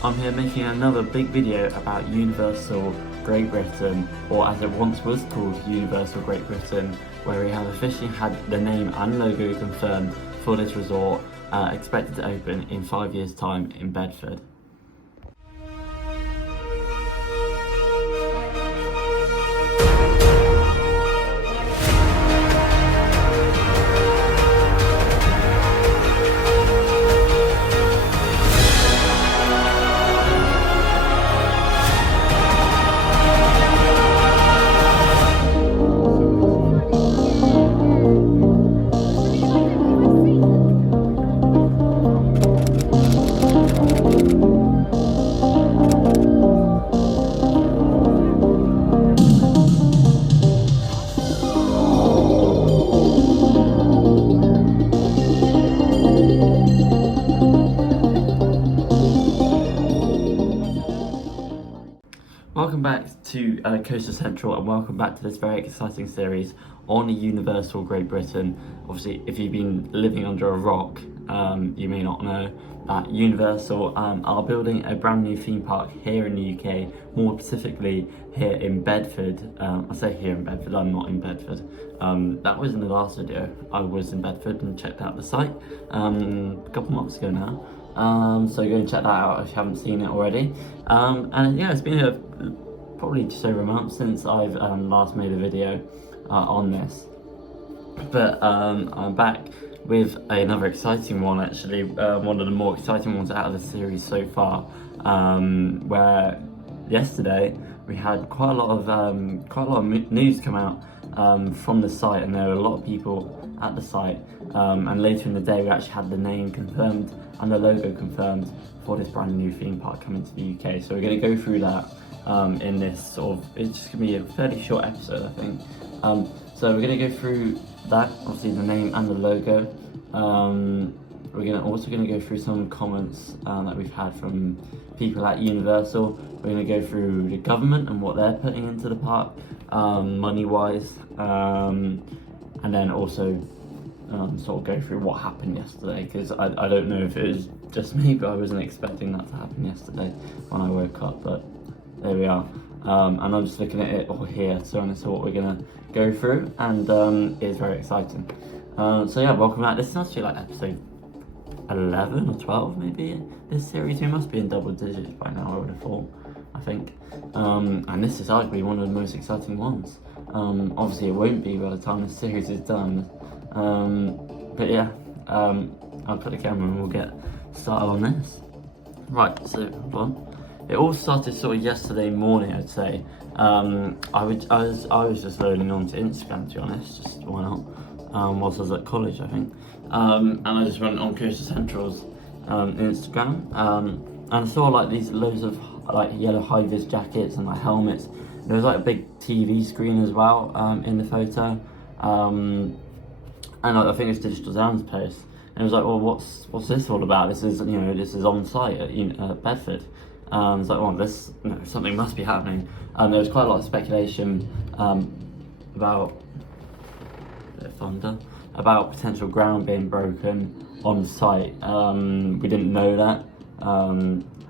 I'm here making another big video about Universal Great Britain, or as it once was called, Universal Great Britain, where we have officially had the name and logo confirmed for this resort, expected to open in 5 years' time in Bedford. Welcome back to Coaster Central, and welcome back to this very exciting series on Universal Great Britain. Obviously, if you've been living under a rock, you may not know that Universal are building a brand new theme park here in the UK, more specifically here in Bedford. I say here in Bedford, I'm not in Bedford. That was in the last video. I was in Bedford and checked out the site a couple months ago now. So go and check that out if you haven't seen it already. And yeah, it's been probably just over a month since I've last made a video on this. But I'm back with another exciting one, actually, one of the more exciting ones out of the series so far, where yesterday we had quite a lot of news come out from the site, and there were a lot of people at the site, and later in the day we actually had the name confirmed and the logo confirmed for this brand new theme park coming to the UK. So we're going to go through that in this sort of, it's just going to be a fairly short episode, I think. So we're going to go through that, obviously the name and the logo. We're also going to go through some comments that we've had from people at Universal. We're going to go through the government and what they're putting into the park, money-wise, and then also sort of go through what happened yesterday, because I don't know if it was just me, but I wasn't expecting that to happen yesterday when I woke up, but there we are. And I'm just looking at it all here, so that's what we're going to go through, and it's very exciting. So yeah, welcome back. This must be like episode 11 or 12 maybe in this series. We must be in double digits by now, I would have thought, I think. And this is arguably one of the most exciting ones. Obviously it won't be by the time the series is done. But yeah, I'll put the camera and we'll get started on this. Right, so hold on. It all started sort of yesterday morning, I'd say. I was just loading onto Instagram, to be honest, just why not? Whilst I was at college, I think. And I just went on Coaster Central's Instagram, and I saw like these loads of like yellow high-vis jackets and like helmets. There was like a big TV screen as well in the photo, and I think it's Digital Sounds post. And it was like, well, what's this all about? This is on site at Bedford. It's like, well, something must be happening. There was quite a lot of speculation about thunder, about potential ground being broken on site. We didn't know that,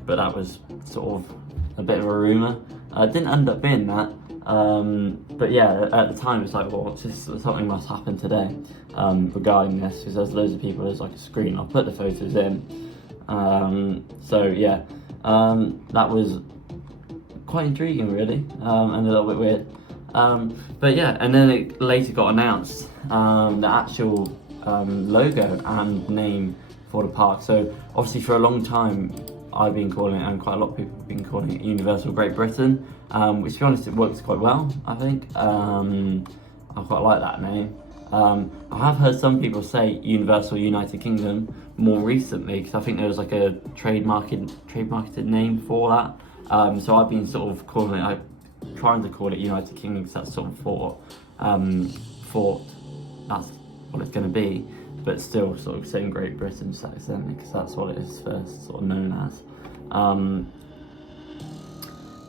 but that was sort of a bit of a rumour. It didn't end up being that, but yeah, at the time it's like, well, something must happen today regarding this, because there's loads of people. There's like a screen. I'll put the photos in. So yeah, that was quite intriguing, really, and a little bit weird. But yeah, and then it later got announced, the actual logo and name for the park. So obviously for a long time I've been calling it, and quite a lot of people have been calling it, Universal Great Britain, which, to be honest, it works quite well, I think. I quite like that name. I have heard some people say Universal United Kingdom more recently, because I think there was like a trademarked name for that. So I've been sort of trying to call it United Kingdom, because that's sort of thought that's what it's going to be, but still sort of saying Great Britain just accidentally, because that's what it is first sort of known as.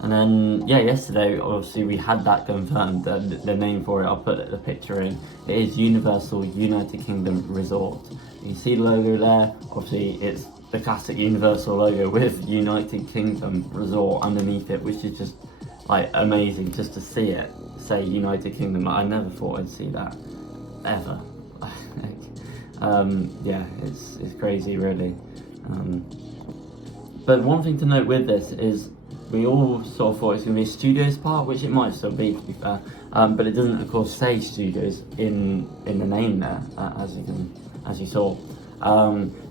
And then yeah, yesterday obviously we had that confirmed, the name for it. I'll put the picture in. It is Universal United Kingdom Resort. You can see the logo there. Obviously it's the classic Universal logo with United Kingdom Resort underneath it, which is just like amazing just to see it say United Kingdom. I never thought I'd see that ever. Yeah, it's crazy really. But one thing to note with this is we all sort of thought it's going to be a studios park, which it might still be, to be fair, but it doesn't of course say studios in the name there, as you saw.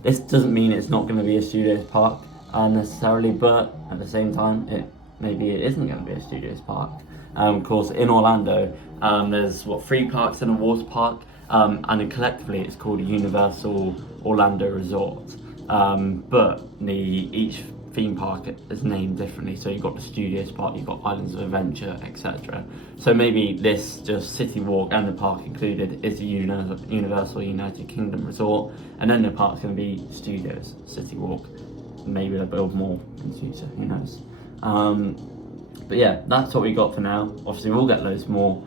This doesn't mean it's not going to be a studios park necessarily, but at the same time maybe it isn't going to be a studios park. Of course, in Orlando, there's 3 parks and a water park, and then collectively it's called Universal Orlando Resort. But each theme park is named differently. So you've got the Studios Park, you've got Islands of Adventure, etc. So maybe this just City Walk and the park included is the Universal United Kingdom Resort, and then the park's going to be Studios City Walk. Maybe they'll build more in the future, who knows. But yeah, that's what we got for now. Obviously we'll get loads more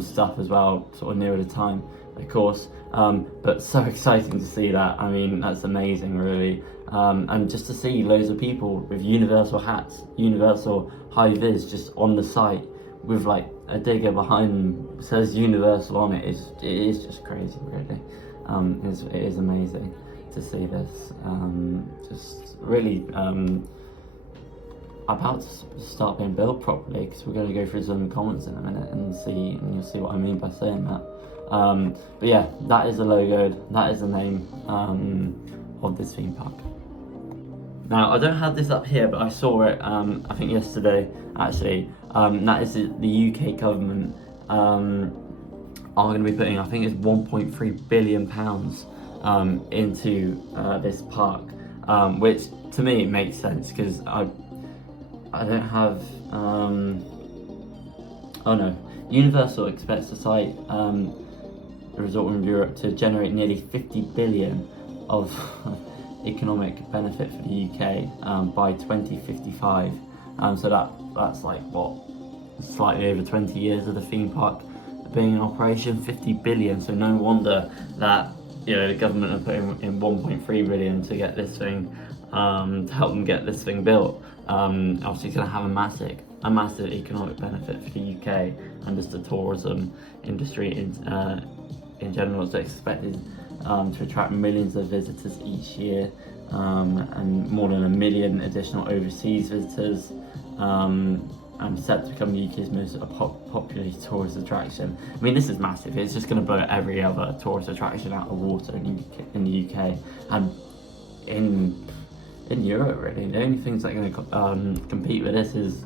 stuff as well, sort of nearer the time, of course. But so exciting to see that. I mean, that's amazing really. And just to see loads of people with Universal hats, Universal high vis just on the site with like a digger behind them, says Universal on it. It is just crazy really. It is amazing to see this. Just really about to start being built properly, because we're going to go through some comments in a minute and you'll see what I mean by saying that. But yeah, that is the logo, that is the name of this theme park. Now, I don't have this up here, but I saw it, I think yesterday, actually. That is the UK government are going to be putting, I think it's £1.3 billion into this park, which to me makes sense, because I don't have, oh no, Universal expects the site, the resort in Europe, to generate nearly 50 billion of economic benefit for the UK by 2055. So that's like slightly over 20 years of the theme park being in operation. 50 billion. So no wonder that the government are putting in 1.3 billion to get this thing, to help them get this thing built. Obviously, it's going to have a massive economic benefit for the UK and just the tourism industry in general. It's expected to attract millions of visitors each year, and more than 1 million additional overseas visitors, and set to become the UK's most popular tourist attraction. I mean, this is massive. It's just going to blow every other tourist attraction out of the water in the UK and in Europe, really. The only things that are going to compete with this is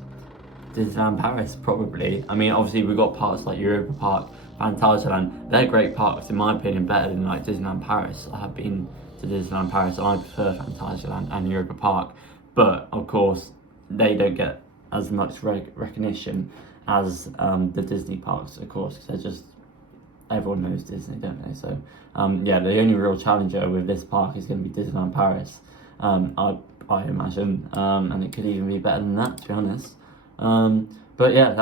Disneyland Paris, probably. I mean, obviously we've got parks like Europa Park, Fantasyland. They're great parks, in my opinion, better than like Disneyland Paris. I have been to Disneyland Paris and I prefer Fantasyland and Europa Park, but of course they don't get as much recognition as the Disney parks, of course, because they're just, everyone knows Disney, don't they? So yeah, the only real challenger with this park is going to be Disneyland Paris, I imagine, and it could even be better than that, to be honest. But yeah,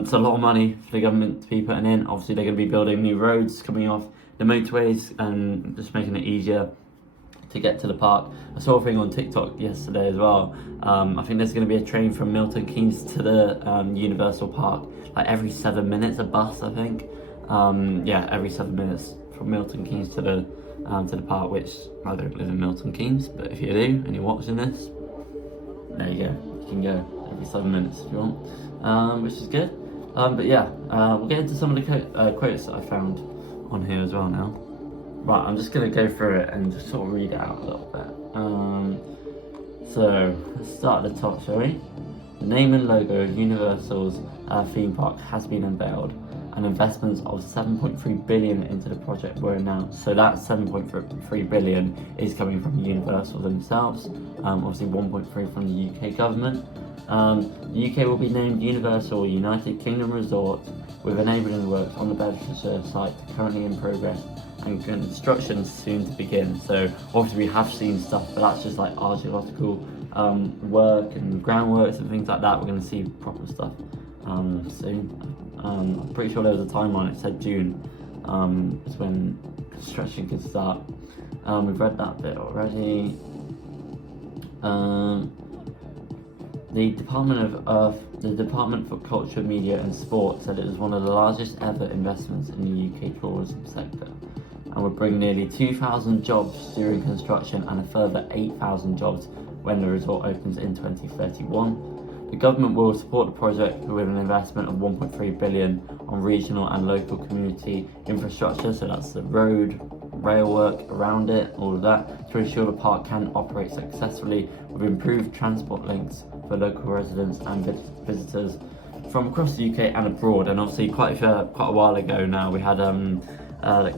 it's a lot of money for the government to be putting in. Obviously they're going to be building new roads coming off the motorways and just making it easier to get to the park. I saw a thing on TikTok yesterday as well. I think there's going to be a train from Milton Keynes to the Universal Park, like every 7 minutes, a bus, I think. Yeah, every 7 minutes from Milton Keynes to the park, which I don't live in Milton Keynes, but if you do and you're watching this, there you go. You can go every 7 minutes if you want, which is good. But yeah, we'll get into some of the quotes that I found on here as well now. Right, I'm just going to go through it and just sort of read it out a little bit. So, let's start at the top, shall we? The name and logo of Universal's theme park has been unveiled, and investments of 7.3 billion into the project were announced. So that 7.3 billion is coming from Universal themselves, obviously 1.3 from the UK government. The UK will be named Universal United Kingdom Resort, with enabling works on the Bedfordshire site currently in progress and construction soon to begin. So obviously we have seen stuff, but that's just like archaeological work and groundworks and things like that. We're going to see proper stuff soon. I'm pretty sure there was a time on it, said June is when construction could start. We've read that bit already. Um, the Department for Culture, Media and Sport said it was one of the largest ever investments in the UK tourism sector, and would bring nearly 2,000 jobs during construction and a further 8,000 jobs when the resort opens in 2031. The government will support the project with an investment of 1.3 billion on regional and local community infrastructure, so that's the road, rail work around it, all of that, to ensure the park can operate successfully with improved transport links for local residents and visitors from across the UK and abroad. And obviously quite a while ago now we had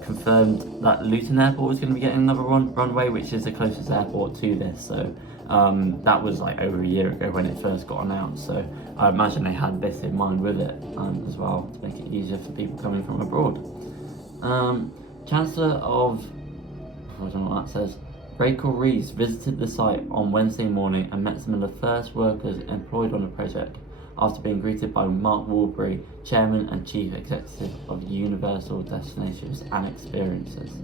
confirmed that Luton Airport was going to be getting another runway, which is the closest airport to this, so that was like over a year ago when it first got announced, so I imagine they had this in mind with it as well, to make it easier for people coming from abroad. Chancellor of, I don't know what that says, Rachel Reeves visited the site on Wednesday morning and met some of the first workers employed on the project after being greeted by Mark Woolbury, Chairman and Chief Executive of Universal Destinations and Experiences.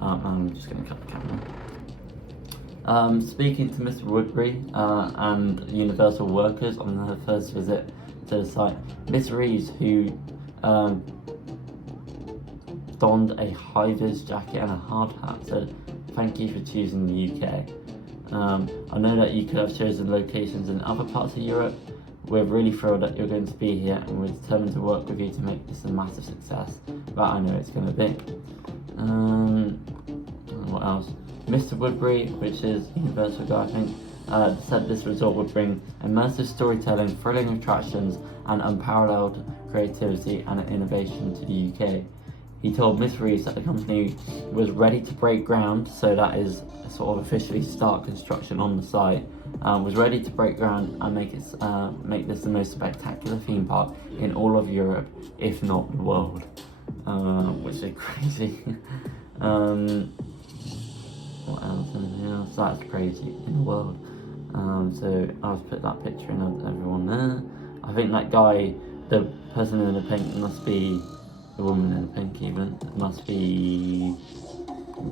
I'm just going to cut the camera. Speaking to Mr. Woodbury and Universal workers on her first visit to the site, Miss Reeves, who donned a high-vis jacket and a hard hat, said, "Thank you for choosing the UK. I know that you could have chosen locations in other parts of Europe. We're really thrilled that you're going to be here, and we're determined to work with you to make this a massive success that I know it's going to be." What else? Mr. Woodbury, which is Universal guy, I think, said this resort would bring immersive storytelling, thrilling attractions, and unparalleled creativity and innovation to the UK. He told Miss Reeves that the company was ready to break ground, so that is sort of officially start construction on the site, was ready to break ground and make this the most spectacular theme park in all of Europe, if not the world, which is crazy. What else? Anything else? That's crazy in the world. So I'll just put that picture in of everyone there. I think that guy, the person in the pink, must be the woman in the pink. Even must be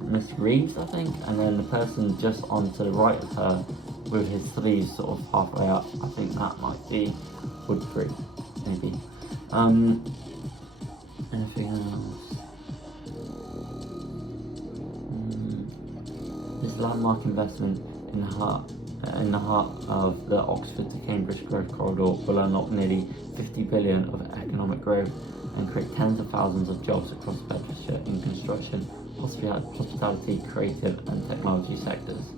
Miss Reeves, I think. And then the person just on to the right of her, with his sleeves sort of halfway up, I think that might be Woodbury, maybe. Anything else? This landmark investment in the heart of the Oxford to Cambridge Growth Corridor will unlock nearly 50 billion of economic growth and create tens of thousands of jobs across Bedfordshire in construction, hospitality, creative and technology sectors.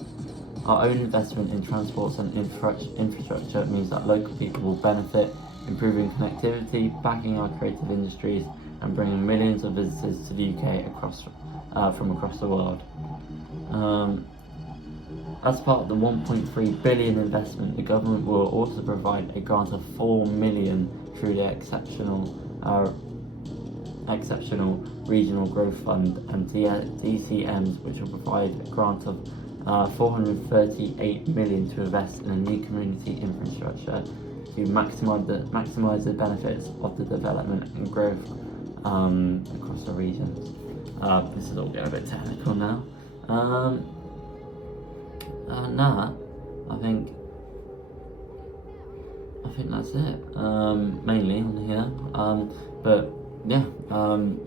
Our own investment in transports and infrastructure means that local people will benefit, improving connectivity, backing our creative industries and bringing millions of visitors to the UK from across the world. As part of the 1.3 billion investment, the government will also provide a grant of 4 million through the exceptional regional growth fund and DCMs, which will provide a grant of 438 million to invest in a new community infrastructure to maximise the benefits of the development and growth across the regions. This is all getting a bit technical now. I think that's it. Mainly on here. But yeah,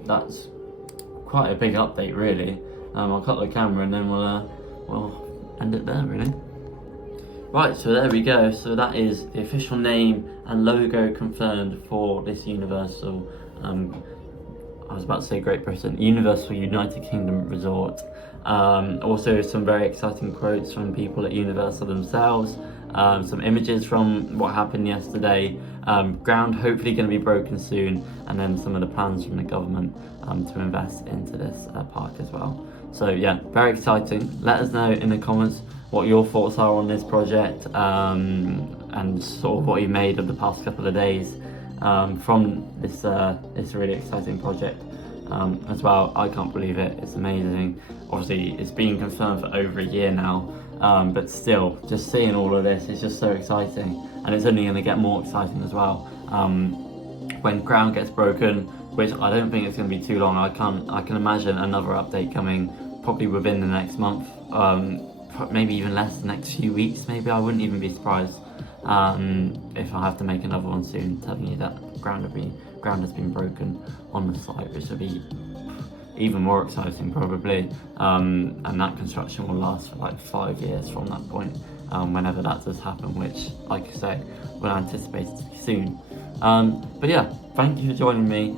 that's quite a big update, really. I'll cut the camera and then we'll end it there, really. Right, so there we go. So that is the official name and logo confirmed for this Universal. I was about to say Great Britain, Universal United Kingdom Resort. Also some very exciting quotes from people at Universal themselves, some images from what happened yesterday, ground hopefully going to be broken soon, and then some of the plans from the government to invest into this park as well. So yeah, very exciting. Let us know in the comments what your thoughts are on this project, and sort of what you made of the past couple of days from this really exciting project. As well, I can't believe it, it's amazing. Obviously it's been confirmed for over a year now, but still, just seeing all of this is just so exciting, and it's only going to get more exciting as well when ground gets broken, which I don't think it's going to be too long. I can imagine another update coming probably within the next month, maybe even less, the next few weeks maybe. I wouldn't even be surprised if I have to make another one soon, telling you that ground has been broken on the site, which will be even more exciting probably, and that construction will last for like 5 years from that point, whenever that does happen, which, like I say, we'll anticipate to be soon. But yeah, thank you for joining me.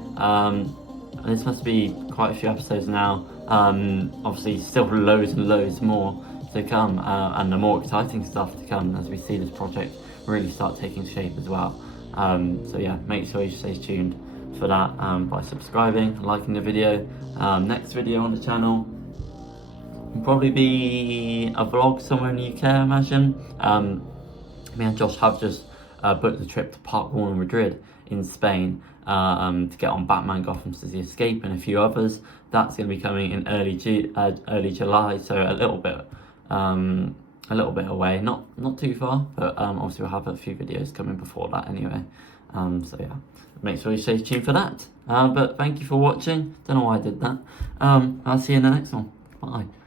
This must be quite a few episodes now. Obviously still loads and loads more to come, and the more exciting stuff to come as we see this project really start taking shape as well. So yeah, make sure you stay tuned for that, by subscribing, liking the video. Next video on the channel will probably be a vlog somewhere in the UK, I imagine. Me and Josh have just booked the trip to Park Warner Madrid in Spain, to get on Batman Gotham City Escape and a few others. That's going to be coming in early July, so a little bit away, not too far, but obviously we'll have a few videos coming before that anyway. So yeah, make sure you stay tuned for that. But thank you for watching. Don't know why I did that. I'll see you in the next one. Bye.